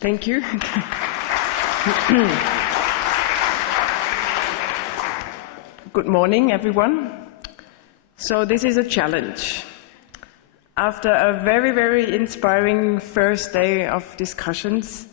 Thank you. Good morning, everyone. So this is a challenge. After a very, very inspiring first day of discussions,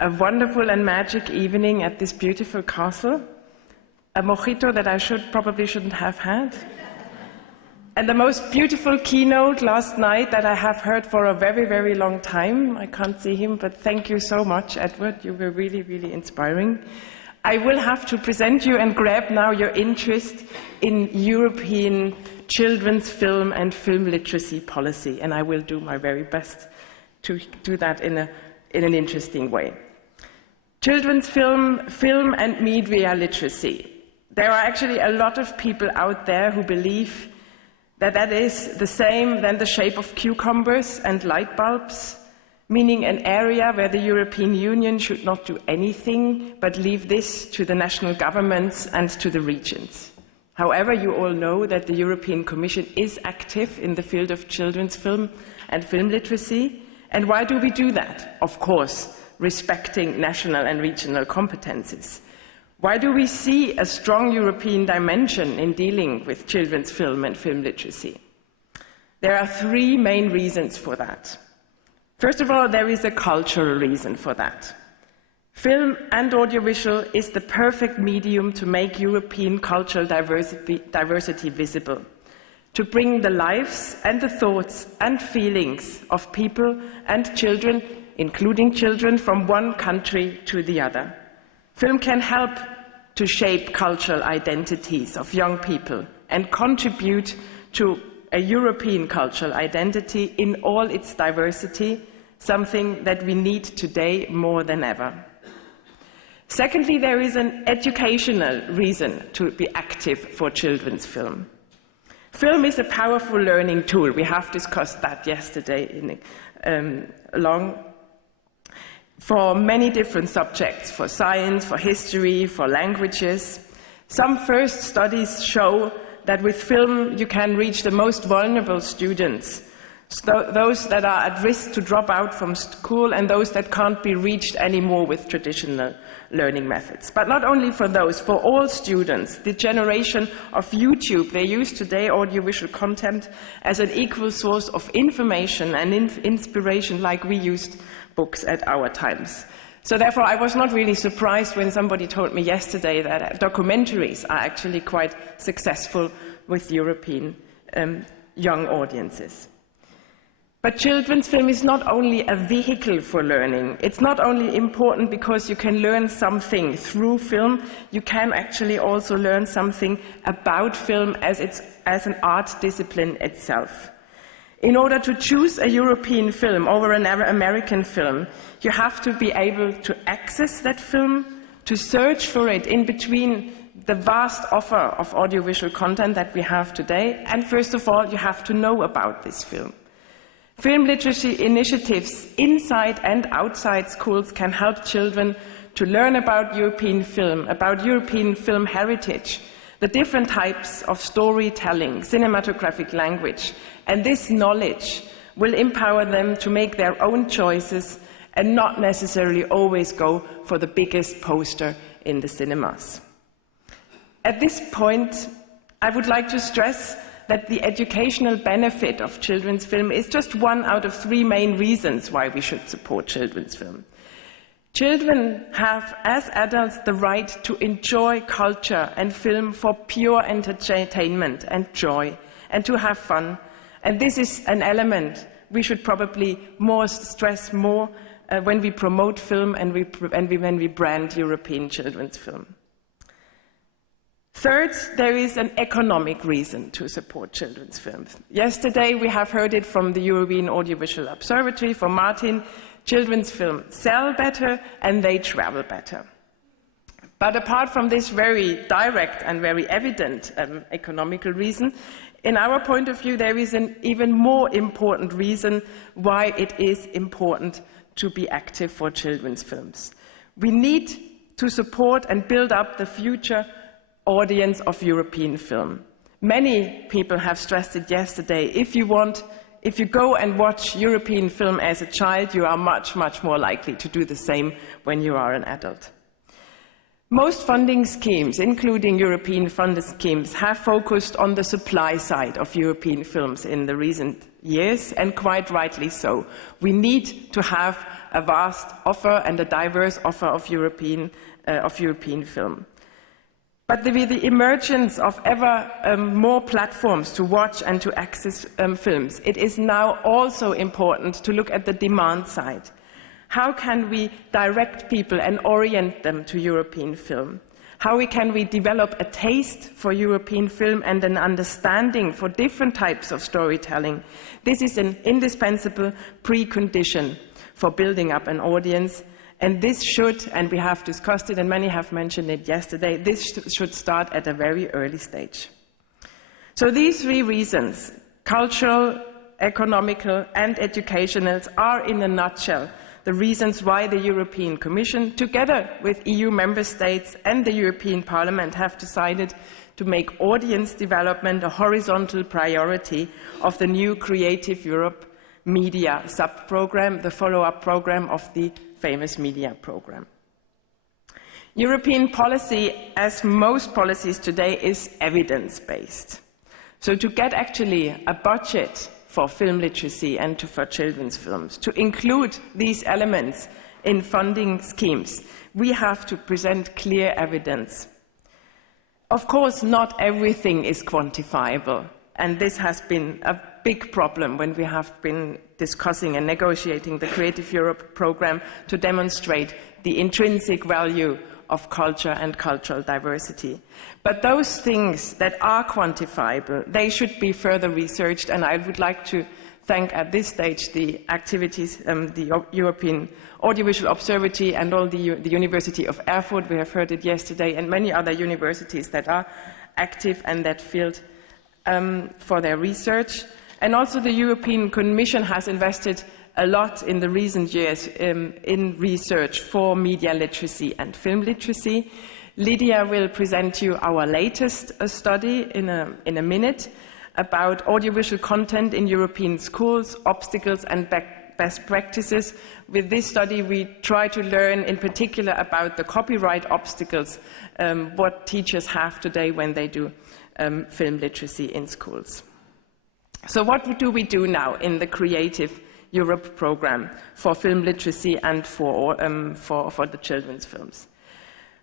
a wonderful and magic evening at this beautiful castle, a mojito that I probably shouldn't have had, and the most beautiful keynote last night that I have heard for a very, very long time. I can't see him, but thank you so much, Edward. You were really, really inspiring. I will have to present you and grab now your interest in European children's film and film literacy policy, and I will do my very best to do that in an interesting way. Children's film and media literacy. There are actually a lot of people out there who believe that is the same than the shape of cucumbers and light bulbs, meaning an area where the European Union should not do anything but leave this to the national governments and to the regions. However, you all know that the European Commission is active in the field of children's film and film literacy. And why do we do that? Of course, respecting national and regional competences. Why do we see a strong European dimension in dealing with children's film and film literacy? There are three main reasons for that. First of all, there is a cultural reason for that. Film and audiovisual is the perfect medium to make European cultural diversity visible, to bring the lives and the thoughts and feelings of people and children, including children from one country to the other. Film can help to shape cultural identities of young people and contribute to a European cultural identity in all its diversity, something that we need today more than ever. Secondly, there is an educational reason to be active for children's film. Film is a powerful learning tool. We have discussed that yesterday for many different subjects, for science, for history, for languages. Some first studies show that with film you can reach the most vulnerable students, those that are at risk to drop out from school and those that can't be reached anymore with traditional learning methods. But not only for those, for all students, the generation of YouTube, they use today audiovisual content as an equal source of information and inspiration like we used books at our times. So therefore, I was not really surprised when somebody told me yesterday that documentaries are actually quite successful with European young audiences. But children's film is not only a vehicle for learning. It's not only important because you can learn something through film, you can actually also learn something about film as an art discipline itself. In order to choose a European film over an American film, you have to be able to access that film, to search for it in between the vast offer of audiovisual content that we have today, and first of all, you have to know about this film. Film literacy initiatives inside and outside schools can help children to learn about European film heritage, the different types of storytelling, cinematographic language, and this knowledge will empower them to make their own choices and not necessarily always go for the biggest poster in the cinemas. At this point, I would like to stress that the educational benefit of children's film is just one out of three main reasons why we should support children's film. Children have, as adults, the right to enjoy culture and film for pure entertainment and joy, and to have fun. And this is an element we should probably stress more when we promote film and when we brand European children's film. Third, there is an economic reason to support children's films. Yesterday we have heard it from the European Audiovisual Observatory, from Martin. Children's films sell better and they travel better. But apart from this very direct and very evident economical reason, in our point of view, there is an even more important reason why it is important to be active for children's films. We need to support and build up the future audience of European film. Many people have stressed it yesterday. If you want if you go and watch European film as a child, you are much, much more likely to do the same when you are an adult. Most funding schemes, including European funded schemes, have focused on the supply side of European films in the recent years, and quite rightly so. We need to have a vast offer and a diverse offer of European film. But with the emergence of ever more platforms to watch and to access films, it is now also important to look at the demand side. How can we direct people and orient them to European film? How can we develop a taste for European film and an understanding for different types of storytelling? This is an indispensable precondition for building up an audience, and this should, and we have discussed it and many have mentioned it yesterday, this should start at a very early stage. So these three reasons, cultural, economical and educational, are in a nutshell the reasons why the European Commission, together with EU member states and the European Parliament, have decided to make audience development a horizontal priority of the new Creative Europe Media sub-programme, the follow-up programme of the famous media programme. European policy, as most policies today, is evidence-based. So to get actually a budget for film literacy and for children's films, to include these elements in funding schemes, we have to present clear evidence. Of course, not everything is quantifiable, and this has been a big problem when we have been discussing and negotiating the Creative Europe programme to demonstrate the intrinsic value of culture and cultural diversity. But those things that are quantifiable, they should be further researched, and I would like to thank at this stage the activities, the European Audiovisual Observatory and all the University of Erfurt, we have heard it yesterday, and many other universities that are active in that field for their research. And also the European Commission has invested a lot in the recent years in research for media literacy and film literacy. Lydia will present you our latest study in a minute about audiovisual content in European schools, obstacles and best practices. With this study, we try to learn in particular about the copyright obstacles, what teachers have today when they do film literacy in schools. So what do we do now in the Creative Europe programme for film literacy and for the children's films?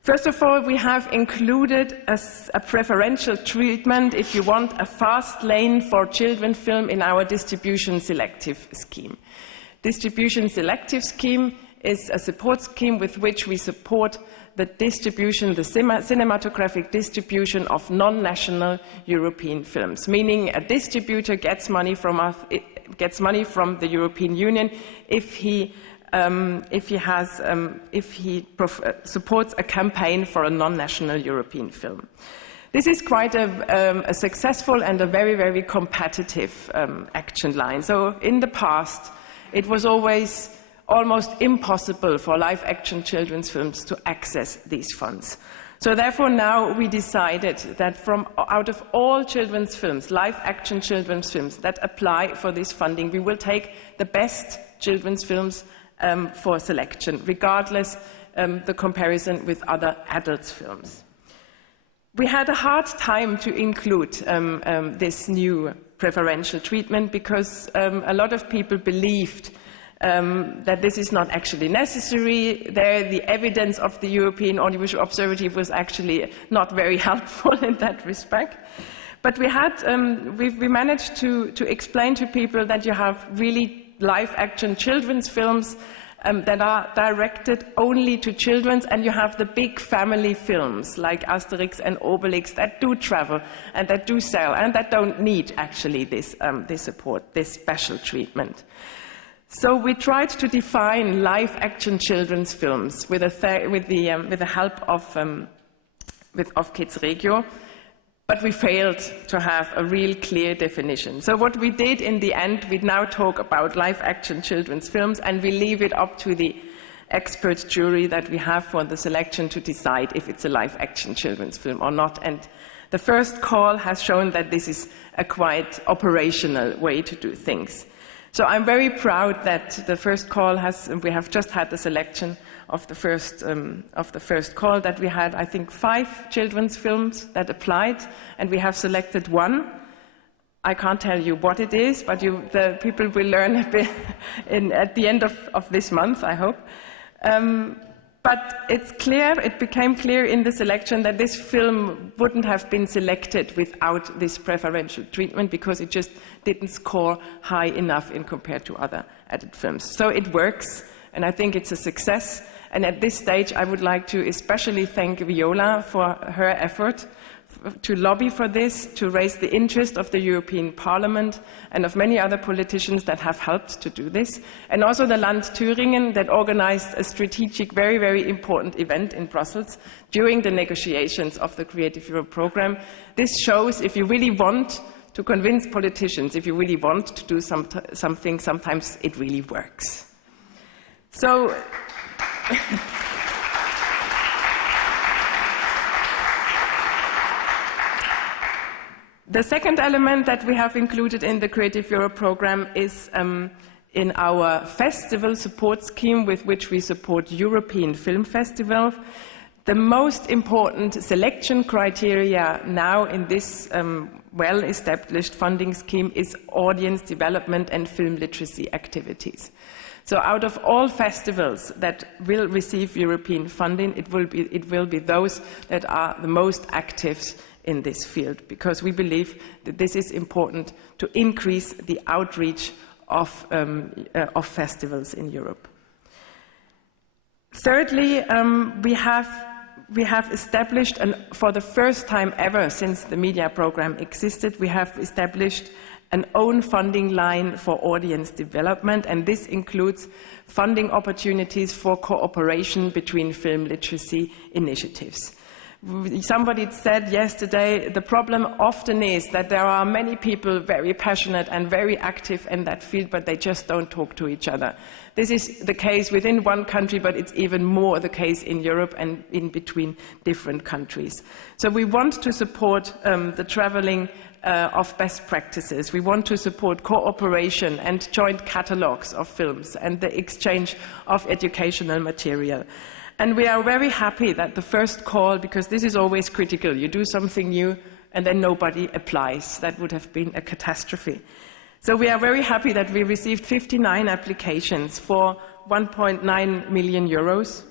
First of all, we have included a preferential treatment, if you want, a fast lane for children's film in our distribution selective scheme. Distribution selective scheme is a support scheme with which we support the distribution, the cinematographic distribution of non-national European films, meaning a distributor gets money from us, gets money from the European Union if he supports a campaign for a non-national European film. This is quite a successful and a very, very competitive action line. So in the past, it was always almost impossible for live-action children's films to access these funds. So therefore now we decided that out of all children's films, live-action children's films that apply for this funding, we will take the best children's films for selection, regardless the comparison with other adults' films. We had a hard time to include this new preferential treatment because a lot of people believed that this is not actually necessary. The evidence of the European Audiovisual Observatory was actually not very helpful in that respect. But we managed to explain to people that you have really live-action children's films that are directed only to children, and you have the big family films like Asterix and Obelix that do travel and that do sell and that don't need actually this support, this special treatment. So we tried to define live-action children's films with the help of Kids Regio, but we failed to have a real clear definition. So what we did in the end, we now talk about live-action children's films, and we leave it up to the expert jury that we have for the selection to decide if it's a live-action children's film or not. And the first call has shown that this is a quite operational way to do things. So I'm very proud that the first call we have just had the selection of the first call, that we had, I think, 5 children's films that applied, and we have selected one. I can't tell you what it is, but the people will learn a bit at the end of this month, I hope. But it became clear in the selection that this film wouldn't have been selected without this preferential treatment, because it just didn't score high enough in compared to other added films. So it works, and I think it's a success. And at this stage, I would like to especially thank Viola for her effort to lobby for this, to raise the interest of the European Parliament and of many other politicians that have helped to do this, and also the Land Thüringen that organized a strategic, very, very important event in Brussels during the negotiations of the Creative Europe program. This shows if you really want to convince politicians, if you really want to do something, sometimes it really works. So, the second element that we have included in the Creative Europe program is in our festival support scheme, with which we support European film festivals. The most important selection criteria now in this well-established funding scheme is audience development and film literacy activities. So out of all festivals that will receive European funding, it will be those that are the most active in this field, because we believe that this is important to increase the outreach of festivals in Europe. Thirdly, we have established, and for the first time ever since the media program existed, we have established an own funding line for audience development, and this includes funding opportunities for cooperation between film literacy initiatives. Somebody said yesterday, the problem often is that there are many people very passionate and very active in that field, but they just don't talk to each other. This is the case within one country, but it's even more the case in Europe and in between different countries. So we want to support the traveling of best practices. We want to support cooperation and joint catalogues of films and the exchange of educational material. And we are very happy that the first call, because this is always critical, you do something new and then nobody applies. That would have been a catastrophe. So we are very happy that we received 59 applications for 1.9 million euros.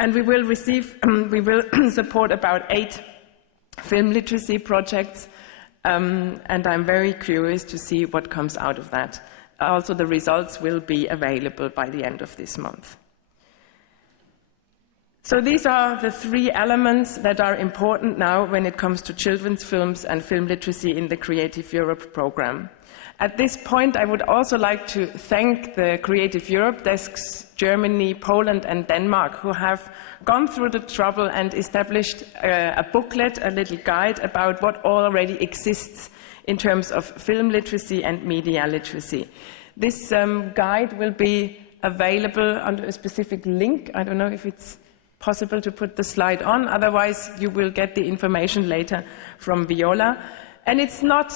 And we will support about 8 film literacy projects. And I'm very curious to see what comes out of that. Also, the results will be available by the end of this month. So these are the 3 elements that are important now when it comes to children's films and film literacy in the Creative Europe program. At this point, I would also like to thank the Creative Europe desks, Germany, Poland and Denmark, who have gone through the trouble and established a booklet, a little guide about what already exists in terms of film literacy and media literacy. This guide will be available under a specific link. I don't know if it's possible to put the slide on, otherwise you will get the information later from Viola. And it's not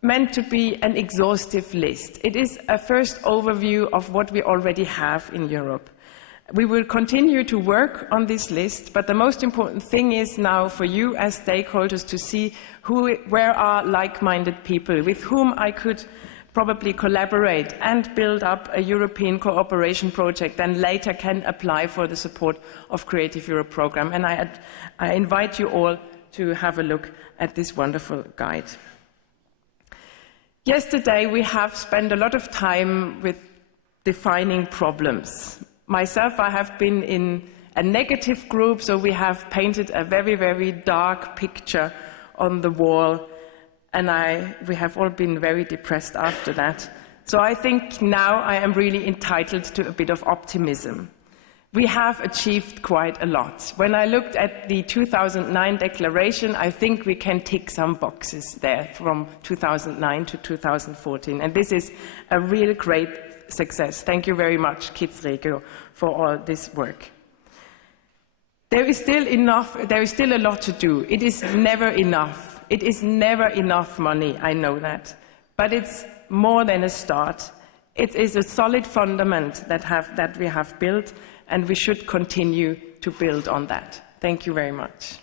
meant to be an exhaustive list. It is a first overview of what we already have in Europe. We will continue to work on this list, but the most important thing is now for you as stakeholders to see where are like-minded people with whom I could probably collaborate and build up a European cooperation project, and later can apply for the support of Creative Europe program. And I invite you all to have a look at this wonderful guide. Yesterday we have spent a lot of time with defining problems. Myself, I have been in a negative group, so we have painted a very, very dark picture on the wall. And we have all been very depressed after that. So I think now I am really entitled to a bit of optimism. We have achieved quite a lot. When I looked at the 2009 declaration, I think we can tick some boxes there from 2009 to 2014. And this is a real great success. Thank you very much, Kids Regio, for all this work. There is still a lot to do. It is never enough. It is never enough money, I know that. But it's more than a start. It is a solid fundament that we have built, and we should continue to build on that. Thank you very much.